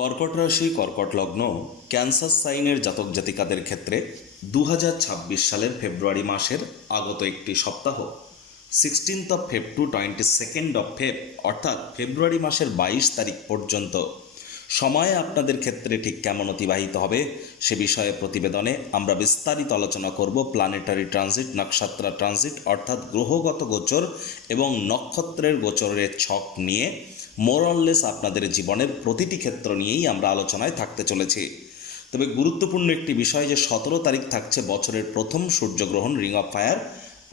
কর্কট রাশি, কর্কট লগ্ন, ক্যান্সার সাইনের জাতক জাতিকাদের ক্ষেত্রে 2026 সালের ফেব্রুয়ারি মাসের আগত একটি সপ্তাহ 16 ফেব টু 22 ফেব অর্থাৎ ফেব্রুয়ারি মাসের 22 তারিখ পর্যন্ত সময় আপনাদের ক্ষেত্রে ঠিক কেমন অতিবাহিত হবে সে বিষয়ে প্রতিবেদনে আমরা বিস্তারিত আলোচনা করব। প্ল্যানেটারি ট্রানজিট, নক্ষত্রা ট্রানজিট অর্থাৎ গ্রহগত গোচর এবং নক্ষত্রের গোচরের ছক নিয়ে মোরললেস আপনাদের জীবনের প্রতিটি ক্ষেত্র নিয়েই আমরা আলোচনায় থাকতে চলেছি। তবে গুরুত্বপূর্ণ একটি বিষয় যে 17 তারিখ থাকছে বছরের প্রথম সূর্যগ্রহণ, রিং অফ ফায়ার।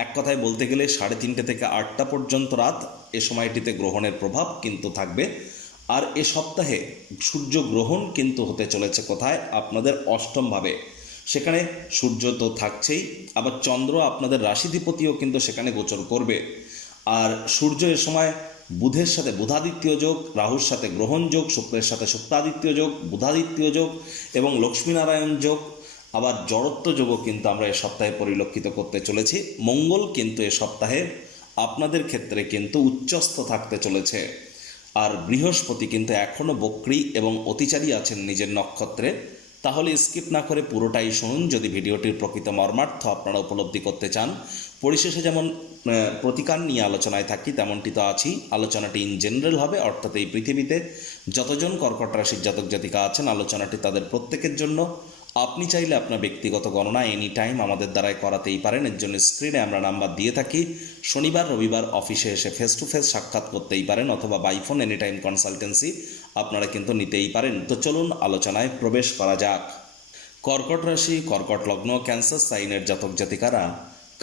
এক কথায় বলতে গেলে 3:30 থেকে 8টা পর্যন্ত রাত এ সময়টিতে গ্রহণের প্রভাব কিন্তু থাকবে। আর এ সপ্তাহে সূর্যগ্রহণ কিন্তু হতে চলেছে কোথায়? আপনাদের অষ্টমভাবে। সেখানে সূর্য তো থাকছেই, আবার চন্দ্র আপনাদের রাশিধিপতিও কিন্তু সেখানে গোচর করবে। আর সূর্য এ সময় বুধের সাথে বুধাদিত্য যোগ, রাহুর সাথে গ্রহণ যোগ, শুক্রের সাথে শুক্রাদিত্য যোগ, বুধাদিত্য যোগ এবং লক্ষ্মীনারায়ণ যোগ, আবার জড়ত্ব যোগও কিন্তু আমরা এ সপ্তাহে পরিলক্ষিত করতে চলেছি। মঙ্গল কিন্তু এ সপ্তাহে আপনাদের ক্ষেত্রে কিন্তু উচ্চস্থ থাকতে চলেছে। আর বৃহস্পতি কিন্তু এখনও বক্রী এবং অতিচারী আছেন নিজের নক্ষত্রে। তাহলে স্কিপ না করে পুরোটাই শুনুন যদি ভিডিওটির প্রকৃত মর্মার্থ আপনারা উপলব্ধি করতে চান। পরিশেষে যেমন প্রতিকার নিয়ে আলোচনায় থাকি তেমনটি তো আছি। আলোচনাটি ইন জেনারেল হবে, অর্থাৎ এই পৃথিবীতে যতজন কর্কট রাশির জাতক জাতিকা আছেন আলোচনাটি তাদের প্রত্যেকের জন্য। আপনি চাইলে আপনার ব্যক্তিগত গণনা এনি টাইম আমাদের দ্বারাই করাতেই পারেন। এর জন্য স্ক্রিনে আমরা নাম্বার দিয়ে থাকি। শনিবার রবিবার অফিসে এসে ফেস টু ফেস সাক্ষাৎ করতেই পারেন, অথবা by phone any time consultancy আপনারা কিন্তু নিতেই পারেন। তো চলুন আলোচনায় প্রবেশ করা যাক। কর্কট রাশি, কর্কট লগ্ন, ক্যান্সার সাইনের জাতক জাতিকারা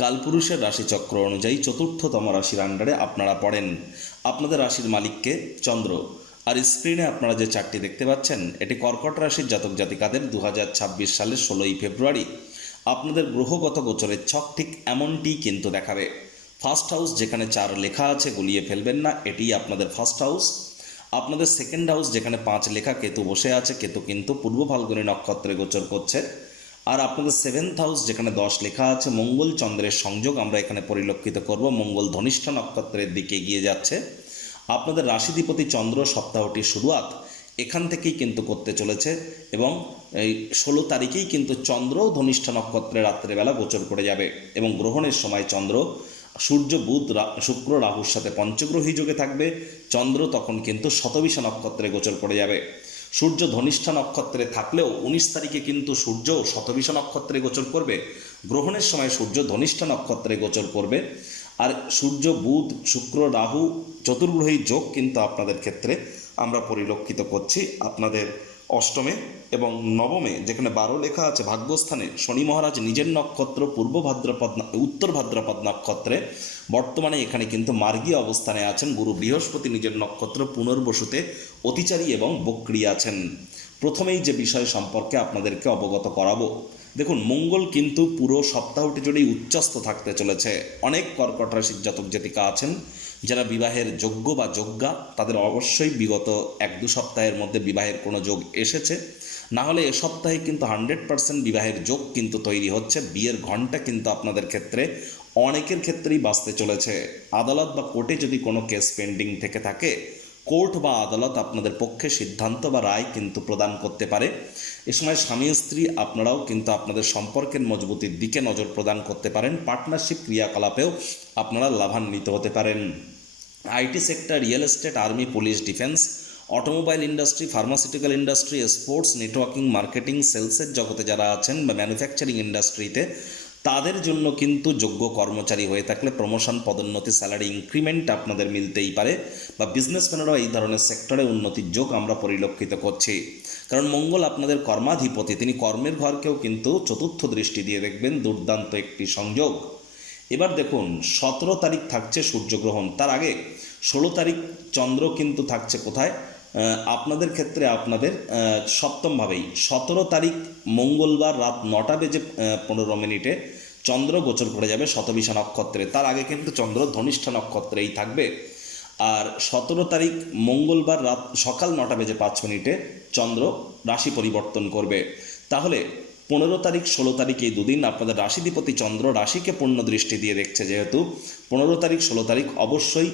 কালপুরুষের রাশিচক্র অনুযায়ী চতুর্থতম রাশির আন্ডারে আপনারা পড়েন। আপনাদের রাশির মালিককে চন্দ্র। আর স্ক্রিনে আপনারা যে চারটি দেখতে পাচ্ছেন এটি কর্কট রাশির জাতক জাতিকাদের 2026 সালের 16ই ফেব্রুয়ারি আপনাদের গ্রহগত গোচরের ছক ঠিক এমনটিই কিন্তু দেখাবে। ফার্স্ট হাউস যেখানে 4 লেখা আছে গুলিয়ে ফেলবেন না, এটি আপনাদের ফার্স্ট হাউস। আপনাদের সেকেন্ড হাউস যেখানে 5 লেখা কেতু বসে আছে, কেতু কিন্তু পূর্ব ফাল্গুনী নক্ষত্রে গোচর করছে। আর আপনাদের 7th হাউস যেখানে 10 লেখা আছে, মঙ্গল চন্দ্রের সংযোগ আমরা এখানে পরিলক্ষিত করব। মঙ্গল ধনিষ্ঠ নক্ষত্রের দিকে এগিয়ে যাচ্ছে। আপনাদের রাশিধিপতি চন্দ্র সপ্তাহটির শুরুয়াত এখান থেকেই কিন্তু করতে চলেছে এবং এই 16 তারিখেই কিন্তু চন্দ্র ধনিষ্ঠ নক্ষত্রে রাত্রেবেলা গোচর করে যাবে এবং গ্রহণের সময় চন্দ্র সূর্য বুধ শুক্র রাহুর সাথে পঞ্চগ্রহী যোগে থাকবে। চন্দ্র তখন কিন্তু শতবিষা নক্ষত্রে গোচর করে যাবে। সূর্য ধনিষ্ঠ নক্ষত্রে থাকলেও 19 তারিখে কিন্তু সূর্য শতবিষা নক্ষত্রে গোচর করবে। গ্রহণের সময় সূর্য ধনিষ্ঠ নক্ষত্রে গোচর করবে। আর সূর্য বুধ শুক্র রাহু চতুর্গ্রহী যোগ কিন্তু আপনাদের ক্ষেত্রে আমরা পরিলক্ষিত করছি। আপনাদের অষ্টমে এবং নবমে যেখানে 12 লেখা আছে ভাগ্যস্থানে শনি মহারাজ নিজের নক্ষত্র পূর্ব ভাদ্রপদ উত্তর ভাদ্রপদ নক্ষত্রে বর্তমানে এখানে কিন্তু মার্গী অবস্থানে আছেন। গুরু বৃহস্পতি নিজের নক্ষত্র পুনর্বসুতে অতিচারী এবং বক্রী আছেন। প্রথমেই যে বিষয় সম্পর্কে আপনাদেরকে অবগত করাবো, দেখুন মঙ্গল কিন্তু পুরো সপ্তাহটি জুড়েই উচ্চস্থ থাকতে চলেছে। অনেক কর্কট রাশির জাতক জাতিকা আছেন যারা বিবাহের যোগ্য বা যোগ্যা, তাদের অবশ্যই বিগত 1-2 সপ্তাহের মধ্যে বিবাহের কোনো যোগ এসেছে। না হলে এ সপ্তাহে কিন্তু 100% বিবাহের যোগ কিন্তু তৈরি হচ্ছে। বিয়ের ঘণ্টা কিন্তু আপনাদের ক্ষেত্রে অনেকের ক্ষেত্রেই বাঁচতে চলেছে। আদালত বা কোর্টে যদি কোনো কেস পেন্ডিং থেকে থাকে, কোর্ট বা আদালত আপনাদের পক্ষে সিদ্ধান্ত বা রায় কিন্তু প্রদান করতে পারে। এ সময় স্বামী স্ত্রী আপনারাও কিন্তু আপনাদের সম্পর্কের মজবুতির দিকে নজর প্রদান করতে পারেন। পার্টনারশিপ ক্রিয়াকলাপেও আপনারা লাভান্বিত হতে পারেন। IT sector, real estate, army, police, defence, automobile industry, pharmaceutical industry, sports, networking, marketing, সেলসের জগতে যারা আছেন বা ম্যানুফ্যাকচারিং ইন্ডাস্ট্রিতে, তাদের জন্য কিন্তু যোগ্য কর্মচারী হয়ে থাকলে প্রমোশন, পদোন্নতি, স্যালারি ইনক্রিমেন্ট আপনাদের মিলতেই পারে। বা বিজনেসম্যানেরাও এই ধরনের সেক্টরে উন্নতির যোগ আমরা পরিলক্ষিত করছি। কারণ মঙ্গল আপনাদের কর্মাধিপতি, তিনি কর্মের ঘরকেও কিন্তু চতুর্থ দৃষ্টি দিয়ে দেখবেন। দুর্দান্ত একটি সংযোগ। এবার দেখুন 17 তারিখ থাকছে সূর্যগ্রহণ, তার আগে 16 তারিখ চন্দ্র কিন্তু থাকছে কোথায়? আপনাদের ক্ষেত্রে আপনাদের সপ্তমভাবেই। 17 তারিখ মঙ্গলবার রাত 9:15 চন্দ্র গোচর করে যাবে শতবিষা নক্ষত্রে। তার আগে কিন্তু চন্দ্র ধনিষ্ঠ নক্ষত্রেই থাকবে। আর 17 তারিখ মঙ্গলবার রাত সকাল 9:05 চন্দ্র রাশি পরিবর্তন করবে। তাহলে 15 তারিখ 16 তারিখ এই দুদিন আপনাদের রাশিধিপতি চন্দ্র রাশিকে পূর্ণ দৃষ্টি দিয়ে দেখছে, যেহেতু 15 তারিখ 16 তারিখ অবশ্যই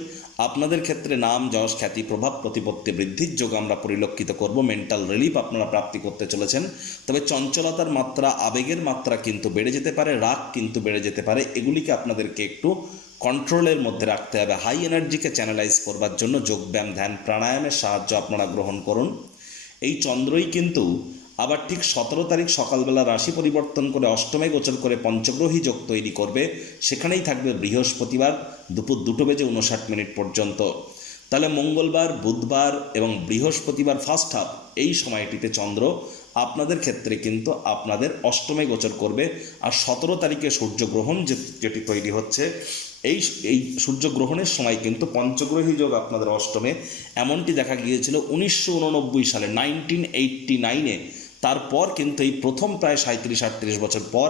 আপনাদের ক্ষেত্রে নাম যশ খ্যাতি প্রভাব প্রতিপত্তি বৃদ্ধির যোগ আমরা পরিলক্ষিত করব। মেন্টাল রিলিফ আপনারা প্রাপ্তি করতে চলেছেন। তবে চঞ্চলতার মাত্রা, আবেগের মাত্রা কিন্তু বেড়ে যেতে পারে, রাগ কিন্তু বেড়ে যেতে পারে। এগুলিকে আপনাদেরকে একটু কন্ট্রোলের মধ্যে রাখতে হবে। হাই এনার্জিকে চ্যানেলাইজ করবার জন্য যোগব্যায়াম, ধ্যান, প্রাণায়ামের সাহায্য আপনারা গ্রহণ করুন। এই চন্দ্রই কিন্তু আবার ঠিক 17 তারিখ সকালবেলা রাশি পরিবর্তন করে অষ্টমে গোচর করে পঞ্চগ্রহী যোগ তৈরি করবে। সেখানেই থাকবে বৃহস্পতিবার দুপুর 2:59 পর্যন্ত। তাহলে মঙ্গলবার, বুধবার এবং বৃহস্পতিবার ফার্স্ট হাফ এই সময়টিতে চন্দ্র আপনাদের ক্ষেত্রে কিন্তু আপনাদের অষ্টমে গোচর করবে। আর 17 তারিখে সূর্যগ্রহণ যেটি তৈরি হচ্ছে, এই সূর্যগ্রহণের সময় কিন্তু পঞ্চগ্রহী যোগ আপনাদের অষ্টমে। এমনটি দেখা গিয়েছিল 1989 সালে, 1989-এ। তারপর কিন্তু এই প্রথম প্রায় 37-38 বছর পর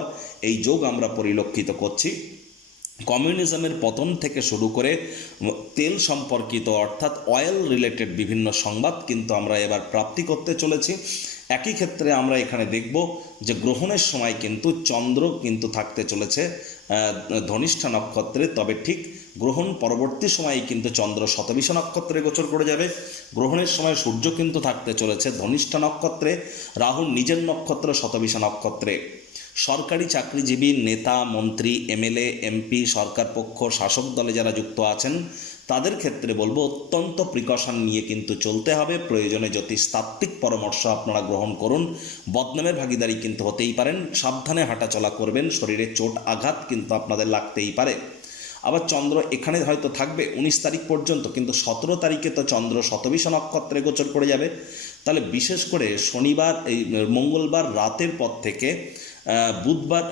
এই যোগ আমরা পরিলক্ষিত করছি। কমিউনিজমের পতন থেকে শুরু করে তেল সম্পর্কিত অর্থাৎ অয়েল রিলেটেড বিভিন্ন সংবাদ কিন্তু আমরা এবার প্রাপ্তি করতে চলেছি। একই ক্ষেত্রে আমরা এখানে দেখব যে গ্রহণের সময় কিন্তু চন্দ্র কিন্তু থাকতে চলেছে ধনিষ্ঠা নক্ষত্রে। তবে ঠিক গ্রহণ পরবর্তী সময়ে কিন্তু চন্দ্র শতবিষা নক্ষত্রে গোচর করে যাবে। গ্রহণের সময় সূর্য কিন্তু থাকতে চলেছে ধনিষ্ঠা নক্ষত্রে, রাহু নিজের নক্ষত্র শতবিষা নক্ষত্রে। সরকারি চাকরিজীবী, নেতা, মন্ত্রী, এমএলএ, এমপি, সরকার পক্ষ, শাসক দলে যারা যুক্ত আছেন তাদের ক্ষেত্রে বলবো অত্যন্ত প্রিকশন নিয়ে কিন্তু চলতে হবে। প্রয়োজনে জ্যোতিষতাত্ত্বিক পরামর্শ আপনারা গ্রহণ করুন। বদনামের ভাগীদারি কিন্তু হতেই পারেন। সাবধানে হাঁটাচলা করবেন। শরীরে চোট আঘাত কিন্তু আপনাদের লাগতেই পারে। আবার চন্দ্র এখানে হয়তো থাকবে 19 তারিখ পর্যন্ত, কিন্তু 17 তারিখে তো চন্দ্র শতবিষা নক্ষত্রে গোচর করে যাবে। তাহলে বিশেষ করে শনিবার, এই মঙ্গলবার রাতের পর থেকে বুধবার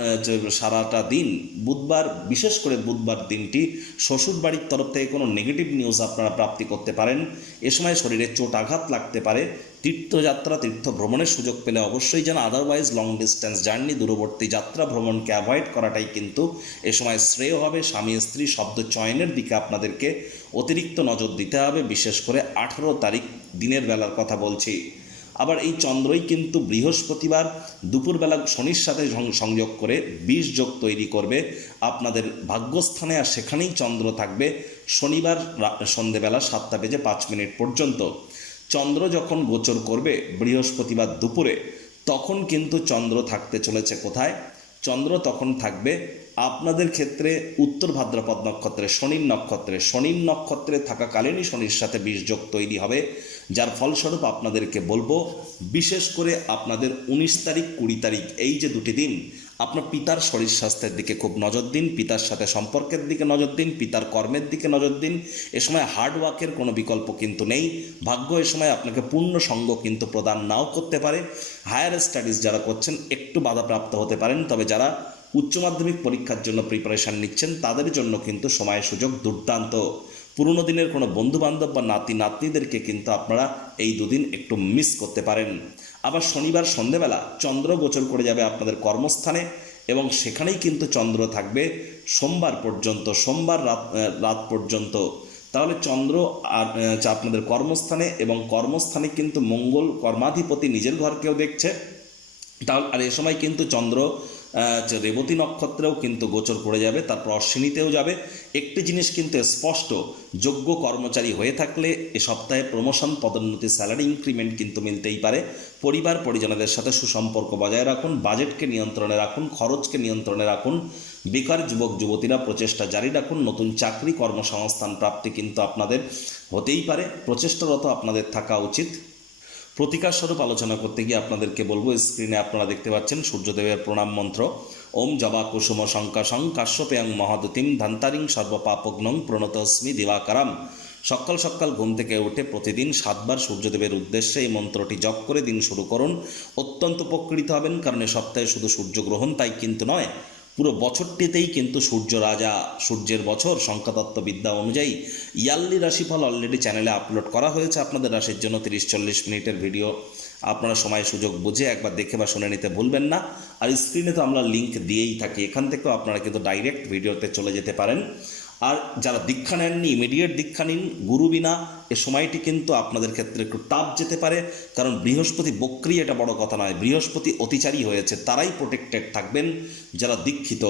সারাটা দিন, বুধবার বিশেষ করে বুধবার দিনটি শ্বশুর বাড়ির তরফ থেকে কোনো নেগেটিভ নিউজ আপনারা প্রাপ্তি করতে পারেন। এ সময় শরীরে চোট আঘাত লাগতে পারে। তীর্থযাত্রা, তীর্থ ভ্রমণের সুযোগ পেলে অবশ্যই যেন আদারওয়াইজ লং ডিস্টেন্স জার্নি, দূরবর্তী যাত্রা ভ্রমণকে অ্যাভয়েড করাটাই কিন্তু এ সময় শ্রেয় হবে। স্বামী স্ত্রী শব্দ চয়নের দিকে আপনাদেরকে অতিরিক্ত নজর দিতে হবে, বিশেষ করে 18 তারিখ দিনের বেলার কথা বলছি। আবার এই চন্দ্রই কিন্তু বৃহস্পতিবার দুপুরবেলা শনির সাথে সংযোগ করে 20 যোগ তৈরি করবে আপনাদের ভাগ্যস্থানে। আর সেখানেই চন্দ্র থাকবে শনিবার সন্ধেবেলা 7:05 পর্যন্ত। চন্দ্র যখন গোচর করবে বৃহস্পতিবার দুপুরে, তখন কিন্তু চন্দ্র থাকতে চলেছে কোথায়? চন্দ্র তখন থাকবে আপনাদের ক্ষেত্রে উত্তর ভাদ্রপদ নক্ষত্রে, শনির নক্ষত্রে। শনির নক্ষত্রে থাকাকালীনই শনির সাথে 20 যোগ তৈরি হবে, যার ফলস্বরূপ আপনাদেরকে বলবো বিশেষ করে আপনাদের 19 তারিখ 20 তারিখ এই যে দুটি দিন আপনার পিতার শরীর স্বাস্থ্যের দিকে খুব নজর দিন, পিতার সাথে সম্পর্কের দিকে নজর দিন, পিতার কর্মের দিকে নজর দিন। এ সময় হার্ডওয়ার্কের কোনো বিকল্প কিন্তু নেই। ভাগ্য এ সময় আপনাকে পূর্ণ সঙ্গ কিন্তু প্রদান নাও করতে পারে। হায়ার স্টাডিজ যারা করছেন একটু বাধাপ্রাপ্ত হতে পারেন। তবে যারা উচ্চ মাধ্যমিক পরীক্ষার জন্য প্রিপারেশান নিচ্ছেন তাদের জন্য কিন্তু সময় সুযোগ দুর্দান্ত। পুরনো দিনের কোনো বন্ধুবান্ধব বা নাতি নাতনিদেরকে কিন্তু আপনারা এই দুদিন একটু মিস করতে পারেন। আবার শনিবার সন্ধেবেলা চন্দ্র গোচর করে যাবে আপনাদের কর্মস্থানে এবং সেখানেই কিন্তু চন্দ্র থাকবে সোমবার পর্যন্ত, সোমবার রাত পর্যন্ত। তাহলে চন্দ্র আর আপনাদের কর্মস্থানে, এবং কর্মস্থানে কিন্তু মঙ্গল কর্মাধিপতি নিজের ঘরকেও দেখছে। তাহলে আর এ সময় কিন্তু চন্দ্র রেবতী নক্ষত্রেও কিন্তু গোচর করে যাবে, তারপর অশ্বিনীতেও যাবে। একটি জিনিস কিন্তু স্পষ্ট, যোগ্য কর্মচারী হয়ে থাকলে এ সপ্তাহে প্রমোশন, পদোন্নতি, স্যালারি ইনক্রিমেন্ট কিন্তু মিলতেই পারে। পরিবার পরিজনদের সাথে সুসম্পর্ক বজায় রাখুন, বাজেটকে নিয়ন্ত্রণে রাখুন, খরচকে নিয়ন্ত্রণে রাখুন। বেকার যুবক যুবতীরা প্রচেষ্টা জারি রাখুন। নতুন চাকরি কর্মসংস্থান প্রাপ্তি কিন্তু আপনাদের হতেই পারে, প্রচেষ্টারত আপনাদের থাকা উচিত। প্রতিকার স্বরূপ আলোচনা করতে গিয়ে আপনাদেরকে বলবো, স্ক্রিনে আপনারা দেখতে পাচ্ছেন সূর্যদেবের প্রণাম মন্ত্র। ওম জবা কুসুম শঙ্কাশং কাশ্যপেয়ং মহাদতিম ধন্তারিং সর্বপাপগ্নং প্রণতস্মি দিবাকারাম। সকাল সকাল ঘুম থেকে উঠে প্রতিদিন 7 বার সূর্যদেবের উদ্দেশ্যে এই মন্ত্রটি জপ করে দিন শুরু করুন। অত্যন্ত উপকৃত হবেন, কারণ এ সপ্তাহে শুধু সূর্যগ্রহণ তাই কিন্তু নয়, পুরো বছরটিতেই কিন্তু সূর্য রাজা, সূর্যের বছর সংখ্যাতত্ত্ববিদ্যা অনুযায়ী ইয়ারলি রাশিফল অলরেডি চ্যানেলে আপলোড করা হয়েছে। আপনাদের রাশির জন্য 30-40 মিনিটের ভিডিও আপনারা সময় সুযোগ বুঝে একবার দেখে বা শুনে নিতে ভুলবেন না। আর স্ক্রিনে তো আমরা লিঙ্ক দিয়েই থাকি, এখান থেকেও আপনারা কিন্তু ডাইরেক্ট ভিডিওতে চলে যেতে পারেন। আর যারা দীক্ষা নেননি ইমিডিয়েট দীক্ষা নিন, গুরু বিনা এ সময়টি কিন্তু আপনাদের ক্ষেত্রে একটু টাফ যেতে পারে, কারণ বৃহস্পতি বক্রী, এটা বড় কথা নয়, বৃহস্পতি অতিচারী হয়েছে, তারাই প্রোটেক্টেড থাকবেন যারা দীক্ষিত।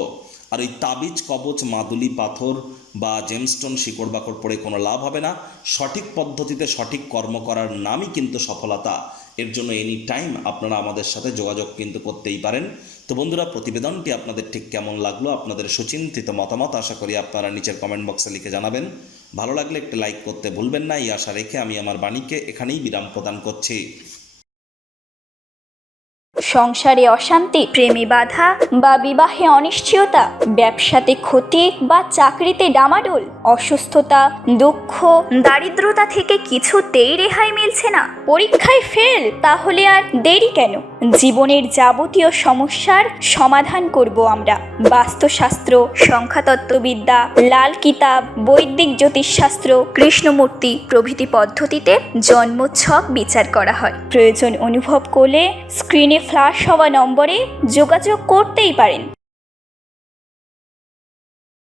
আর ওই তাবিজ কবচ মাদুলি পাথর বা জেমস্টোন শিকড় বাকড় পড়ে কোনো লাভ হবে না। সঠিক পদ্ধতিতে সঠিক কর্ম করার নামই কিন্তু সফলতা। এর জন্য এনি টাইম আপনারা আমাদের সাথে যোগাযোগ কিন্তু করতেই পারেন। তো বন্ধুরা, প্রতিবেদনটি আপনাদের ঠিক কেমন লাগলো, আপনাদের সুচিন্তিত মতামত আশা করি আপনারা নিচের কমেন্ট বক্সে লিখে জানাবেন। ভালো লাগলে একটি লাইক করতে ভুলবেন না। এই আশা রেখে আমি আমার বাণীকে এখানেই বিরাম প্রদান করছি। সংসারে অশান্তি, প্রেমে বাধা বা বিবাহে অনিশ্চয়তা, ব্যবসাতে ক্ষতি বা চাকরিতে ডামাডোল, অসুস্থতা, দুঃখ, দারিদ্রতা থেকে কিছুতেই রেহাই মিলছে না, পরীক্ষায় ফেল, তাহলে আর দেরি কেন? জীবনের যাবতীয় সমস্যার সমাধান করব আমরা। বাস্তুশাস্ত্র, সংখ্যাতত্ত্ববিদ্যা, লাল কিতাব, বৈদিক জ্যোতিষশাস্ত্র, কৃষ্ণমূর্তি প্রভৃতি পদ্ধতিতে জন্মছক বিচার করা হয়। প্রয়োজন অনুভব করলে স্ক্রিনে ফ্ল্যাশ হওয়া নম্বরে যোগাযোগ করতেই পারেন।